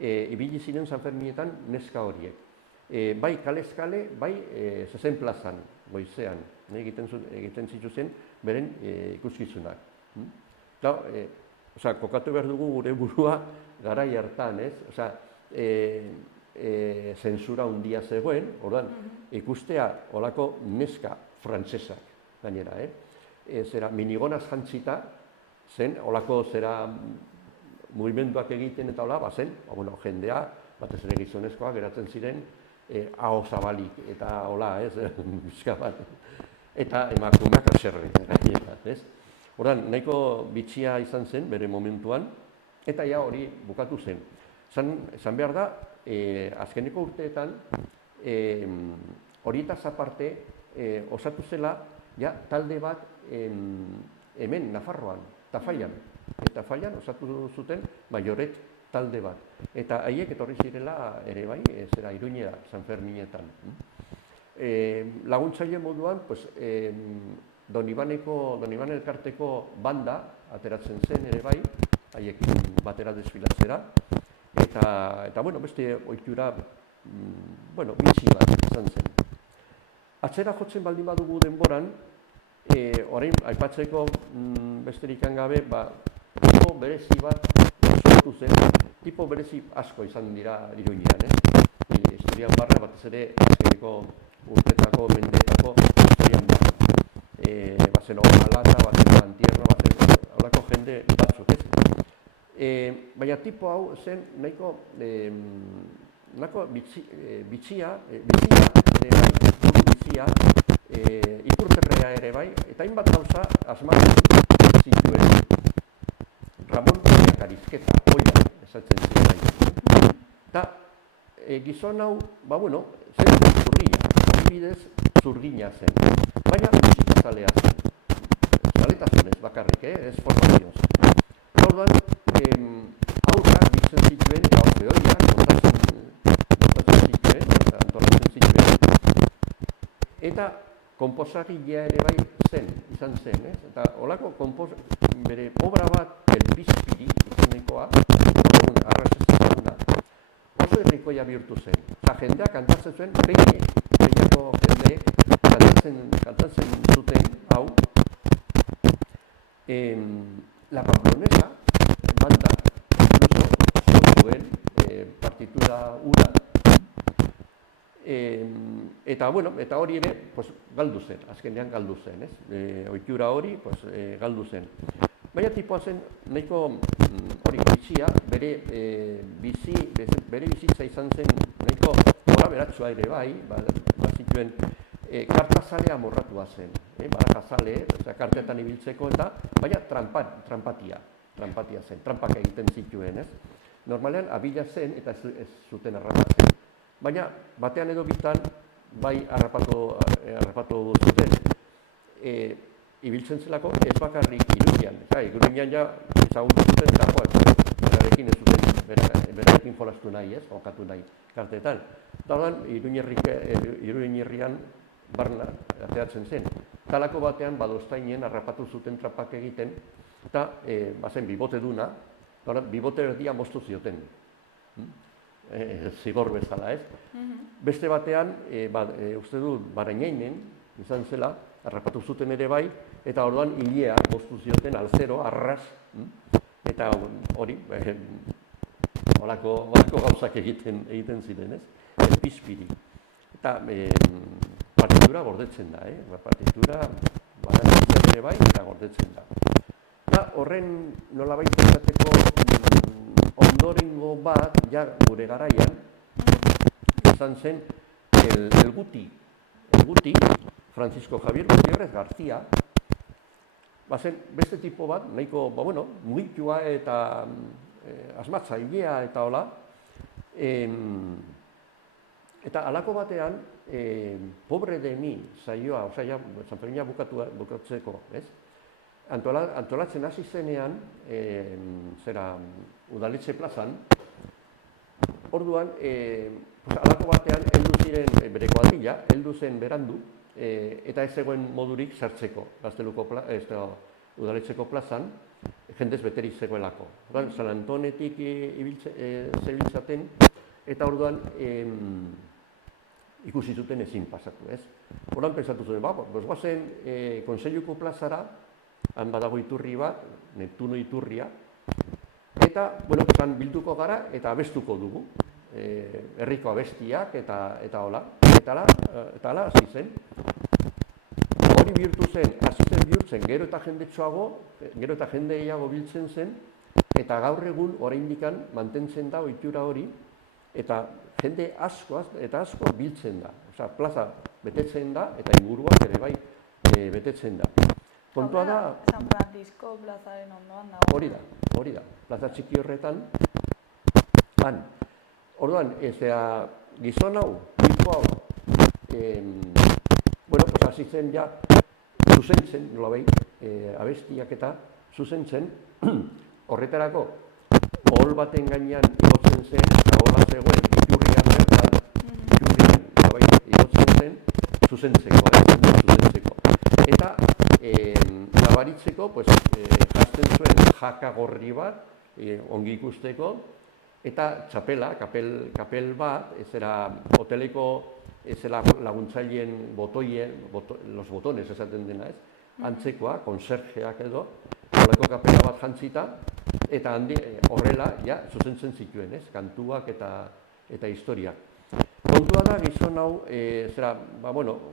ibili ziren San Ferminetan neska horiek. Bai kalezkale, bai zezen plazan, goizean, egiten zituzen beren ikuskizunak. Osa, kokatu behar dugu gure burua garai hartan, ez? Osa, zensura handia zegoen, orduan, ikustea olako neska frantsesak gainera, zera minigonaz jantzita, zen, olako zera mugimenduak egiten eta hola, bazen, jendea, batez ere gizonezkoak geratzen ziren, aho zabalik eta hola, bizka bat, eta emakumeak aserre, ez? Ordan, nahiko bitxia izan zen bere momentuan, eta ja hori bukatu zen. Zan behar da, azkeneko urteetan, horietaz aparte, osatu zela, ja, talde bat hemen, Nafarroan, Tafallan. Eta Tafallan osatu zuten majoret talde bat. Eta haiek etorri zirela ere bai, zera Iruñera, San Ferminetan. Laguntzaile moduan, Don Iban elkarteko banda ateratzen zen ere bai, haiekin batera desfilatzera. Eta beste ohitura, bitxi bat izan zen. Atzera jotzen baldin badugu denboran, orain aipatzeko besterik gabe, tipo berezi bat sortu zen, tipo berezi asko izan dira Iruñean, historian barra batez ere azkeneko urtetako, mendetako historian barra. Bazen Omalata, bazen Antierra, bazen holako jende batzuk, baina tipo hau zen nahiko bitxia, ipurterrea ere bai, eta hainbat gauza asmatu zituen Ramon Karizketa, oia, esatzen ziren. Eta gizon hau, zen zurgina, adibidez zurgina zen, baina musikazalea zen, zaletasunez bakarrik, ez formazioz. Orduan, aurrak biltzen zituen, orfeoiak montatzen zituen, eta antolatzen zituen. Eta konposagilea ere bai izan zen, eta holako bere obra bat, Elpizpiri, izanekoa, arrazezaguna, oso herrikoia bihurtu zen. Eta jendeak kantatzen zuen, Peinako jendeek kantatzen zuten hau, La Pamplonesa banda incluso zuen partitura ura, eta hori ere galdu zen, azkenean galdu zen, ohitura hori galdu zen. Baina tipoa zen nahiko hori bitxia, bere bizitza izan zen nahiko gorabeheratsua ere bai, bazituen kartazalea amorratua zen, barakazale, kartetan ibiltzeko eta, baina trampatia zen, trampak egiten zituen, ez? Normalean abila zen eta ez zuten harrapatzen, baina batean edo bitan bai harrapatu zuten. Ibiltzen zelako ez bakarrik Iruñan. Iruñan ja ezagutu zuten eta berarekin ez zuten berarekin jolastu nahi, ez, jokatu nahi kartetan. Eta orduan Iruñerrian barna ateratzen zen. Talako batean Badoztainen harrapatu zuten trapak egiten eta bazen bibote duna, bibote erdia moztu zioten. Zigor bezala, ez? Beste batean, uste du Barainainen izan zela, harrapatu zuten ere bai, eta orduan hilea moztu zioten alzero, arras, eta hori, horako gauzak egiten ziren, ez? Ez pizpiri. Eta partitura gordetzen da, partitura badatzen ere bai, eta gordetzen da. Eta horren nolabait esateko ondorengo bat, ja gure garaian, izan zen el Guti, Francisco Javier Gutiérrez García, bazen beste tipo bat, nahiko, mugitua eta asmatzailea eta hola, eta halako batean, pobre de mi saioa, osea, Sanfermina bukatzeko, ez? Antolatzen hasi zenean, Udaletxe plazan, orduan, halako batean, heldu ziren bere kuadrilla, heldu zen berandu, eta ez zegoen modurik sartzeko, Gazteluko Udaletxeko plazan, jendez beterik zegoelako. San Antonetik zebiltzaten, eta orduan ikusi zuten ezin pasatu, ez? Orduan pensatu zuen, goazen Kontseiluko plazara, han badago iturri bat, Neptuno iturria, eta, esan bilduko gara eta abestuko dugu, herriko abestiak eta hola, eta hala hasi zen. Hori bihurtu zen, hasi zen bihurtzen, gero eta jendetsuago, gero eta jende gehiago biltzen zen, eta gaur egun oraindikan mantentzen da ohitura hori, eta jende asko biltzen da. Osea, plaza betetzen da, eta inguruak ere bai betetzen da. Kontua da... San Francisco plazaren ondoan dago. Hori da, plaza txiki horretan, han. Orduan, gizon hau, tipo hau, hasi zen ja, zuzentzen, nolabait, abestiak eta zuzentzen, horretarako, ohol baten gainean igotzen zen, eta hola zegoen, iturrian bertan, igotzen zen, zuzentzeko. Eta, nabaritzeko, jazten zuen jaka gorri bat, ongi ikusteko, eta txapela, kapel bat, hoteleko laguntzaileen los botones esaten dena, ez? Antzekoa, konserjeak edo, holako kapela bat jantzita, eta horrela, zuzentzen zituen, ez? Kantuak eta historiak. Kontua da, gizon hau,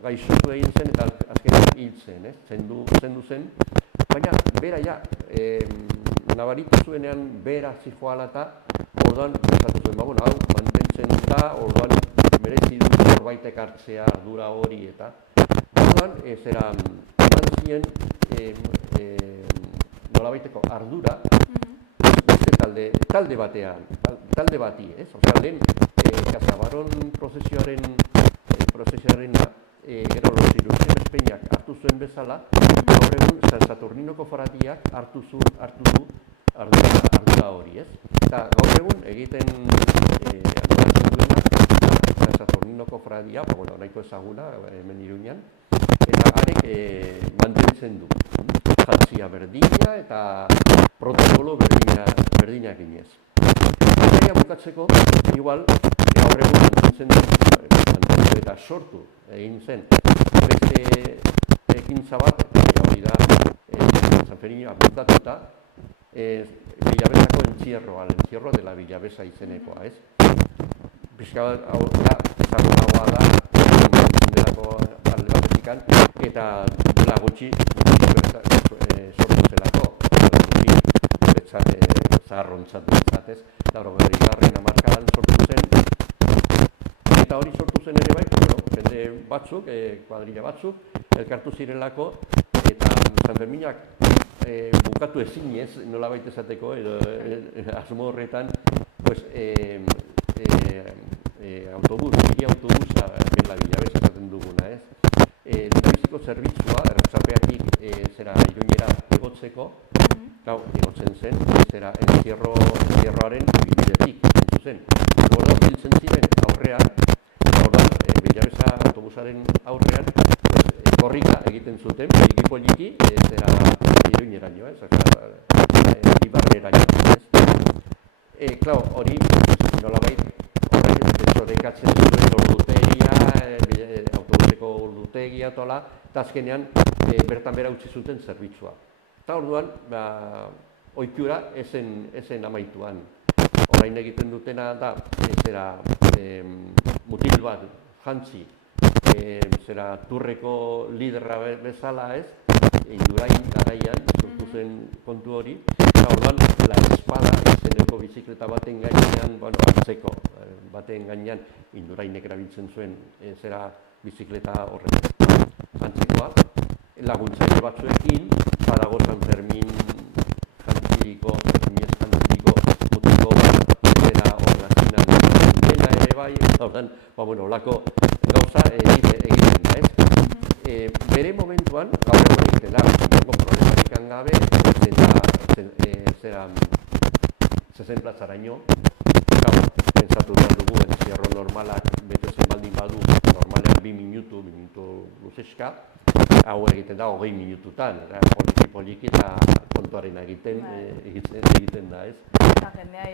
gaixotu egin zen eta azkenean hil zen, zendu zen, baina bera nabaritu zuenean bera zijoala eta orduan esatu zuen, hau mantentzen da, orduan merezi du norbaitek hartzea ardura hori eta orduan eman zien nolabaiteko ardura beste talde bati, ez? Osea, lehen Kazabaron prozesioarena gero los Iruñen Espeñak hartu zuen bezala, gaur egun San Saturninoko Fradiak hartu du ardura hori, ez? Eta gaur egun egiten duena San Saturninoko Fradia, nahiko ezaguna, hemen Iruñan, eta arek mantentzen du. Jantzia berdina eta protokolo berdina eginez. Gaia bukatzeko, igual, gaur egun mantentzen du, eta sortu egin zen beste ekintza bat, hori da Sanfermina bultatuta, Villavesako entzierroa, el encierro de la Villavesa izenekoa, ez? Pixka bat, ezagunagoa da, delako alde batetikan, eta dela gutxi sortu zelako, zaharrontzat betzatez, eta garren hamarkadan sortu zen, eta hori sortu zen ere bai, jende batzuk, kuadrilla batzuk, elkartu zirelako, eta Sanferminak bukatu ezinez, nolabait esateko, asmo horretan, pues, autobusa, bela Villavesa esaten duguna, ez? Lehendabiziko zerbitzua, errezapeatik zera Iruñera egotzeko, egotzen zen, zera entzierroaren bidetik, zuzen. Orduan biltzen ziren aurrean, Villavesa autobusaren aurrean, korrika egiten zuten, poliki, zera Iruñeraino, Ibarreraino, ez? Klau, hori, nolabait, desorekatzen zuen ordutegia, autobuseko ordutegia, eta azkenean bertan bera utzi zuten zerbitzua. Eta orduan, ohitura esen amaituan. Orain egiten dutena da, mutil bat, jantzi, turreko liderra bezala ez, Indurain garaian sortu zen kontu hori, eta orduan, la espada izeneko bizikleta baten gainean, antzeko baten gainean, Indurainek erabiltzen zuen zera bizikleta horretan. Antzekoa, laguntzaile batzuekin, badago Sanfermin jantziriko mutiko zera horrezinan dela ere bai, orduan, olako gauza egiten da, ez? Bere momentuan, gaur egon egiten da, problematik gabe, zezen plazaraino, pentsatu behar dugu, entzierro normalak, betetzen baldin badu, normalean 2 minutu luzeska, hau egiten da 20 minututan, poliki eta kontuaren egiten da, ez? Eta jendea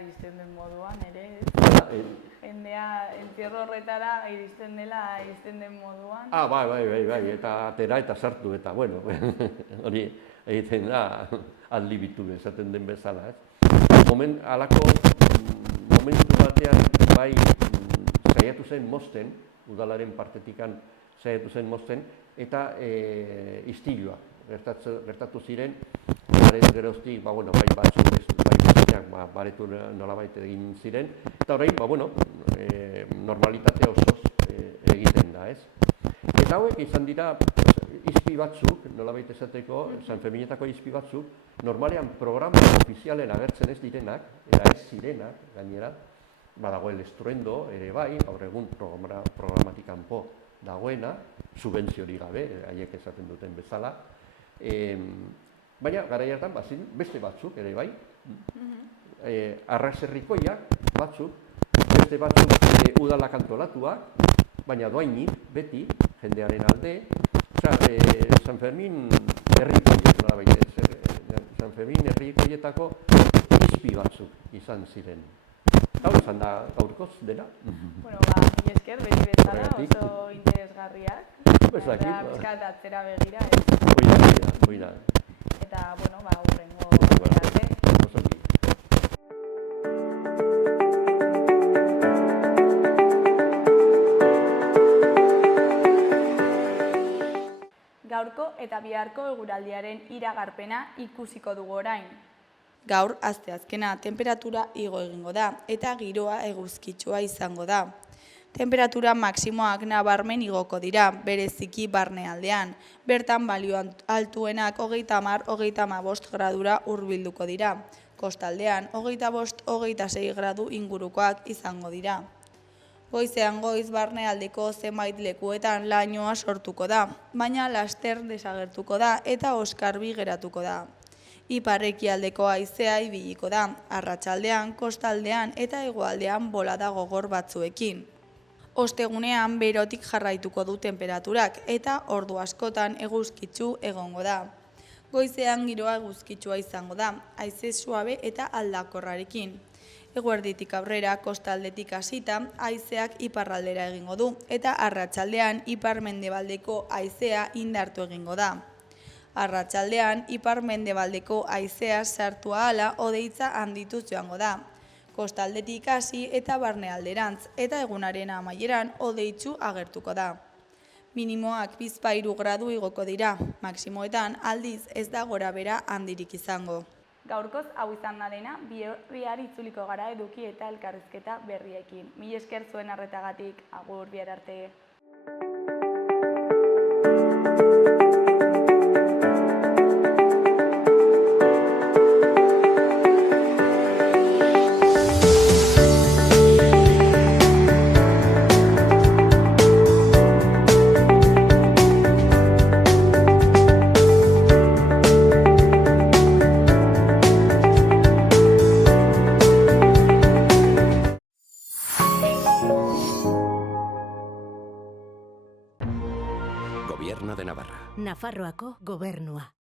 iristen den moduan, ere, ez? Jendea entzierro horretara iristen den moduan. Bai, eta atera eta sartu, eta bueno, hori egiten da aldibitu esaten den bezala, ez? Alako momentu batean, bai, saiatu zen mozten, udalaren partetikan saiatu zen mozten, eta istilua gertatu ziren, garen geroztik, bai batzuk, bai baretu nolabait egin ziren, eta horrein, normalitate osoz egiten da, ez? Eta hauek izan dira izpi batzuk, nolabait esateko, Sanferminetako izpi batzuk, normalean programa ofizialen agertzen ez direnak, eta ez zirenak, gainera, badago el estruendo, ere bai, gaur egun programatik kanpo dagoena, subentziorik gabe, haiek esaten duten bezala, baina, garai hartan, beste batzuk, ere bai, arrazerrikoiak batzuk, beste batzuk udalak antolatuak, baina doainik, beti, jendearen alde, Sanfermin herrikoiet, Sanfermin herrikoietako izpi batzuk izan ziren. Hau izan da gaurkoz dena. Bueno, mila esker, beti bezala, oso interesgarriak. Eta pizkat atzera begira, ez? Hoi da. Eta, hurrengo arte. Gaurko eta biharko eguraldiaren iragarpena ikusiko dugu orain. Gaur, asteazkena, temperatura igo egingo da, eta giroa eguzkitsua izango da. Temperatura maksimoak nabarmen igoko dira, bereziki barnealdean. Bertan balio altuenak 30–35 gradura hurbilduko dira. Kostaldean, 25–26 gradu ingurukoak izango dira. Goizean goiz barnealdeko zenbait lekuetan lainoa sortuko da, baina laster desagertuko da eta oskarbi geratuko da. Ipar-ekialdeko haizea ibiliko da, arratsaldean, kostaldean eta hegoaldean bolada gogor batzuekin. Ostegunean berotik jarraituko du temperaturak eta ordu askotan eguzkitsu egongo da. Goizean giroa eguzkitsua izango da, haize suabe eta aldakorrarekin. Eguerditik aurrera kostaldetik hasita haizeak iparraldera egingo du eta arratsaldean ipar-mendebaldeko haizea indartu egingo da. Arratsaldean ipar-mendebaldeko haizea sartu ahala hodeitza handituz joango da. Kostaldetik hasi eta barnealderantz eta egunaren amaieran hodeitsu agertuko da. Minimoak 2-3 gradu igoko dira, maximoetan aldiz ez da gorabehera handirik izango. Gaurkoz hau izan da dena, bihar itzuliko gara eduki eta elkarrizketa berriekin. Mila esker zuen arretagatik, agur, bihar arte. Gobierno de Navarra. Nafarroako gobernua.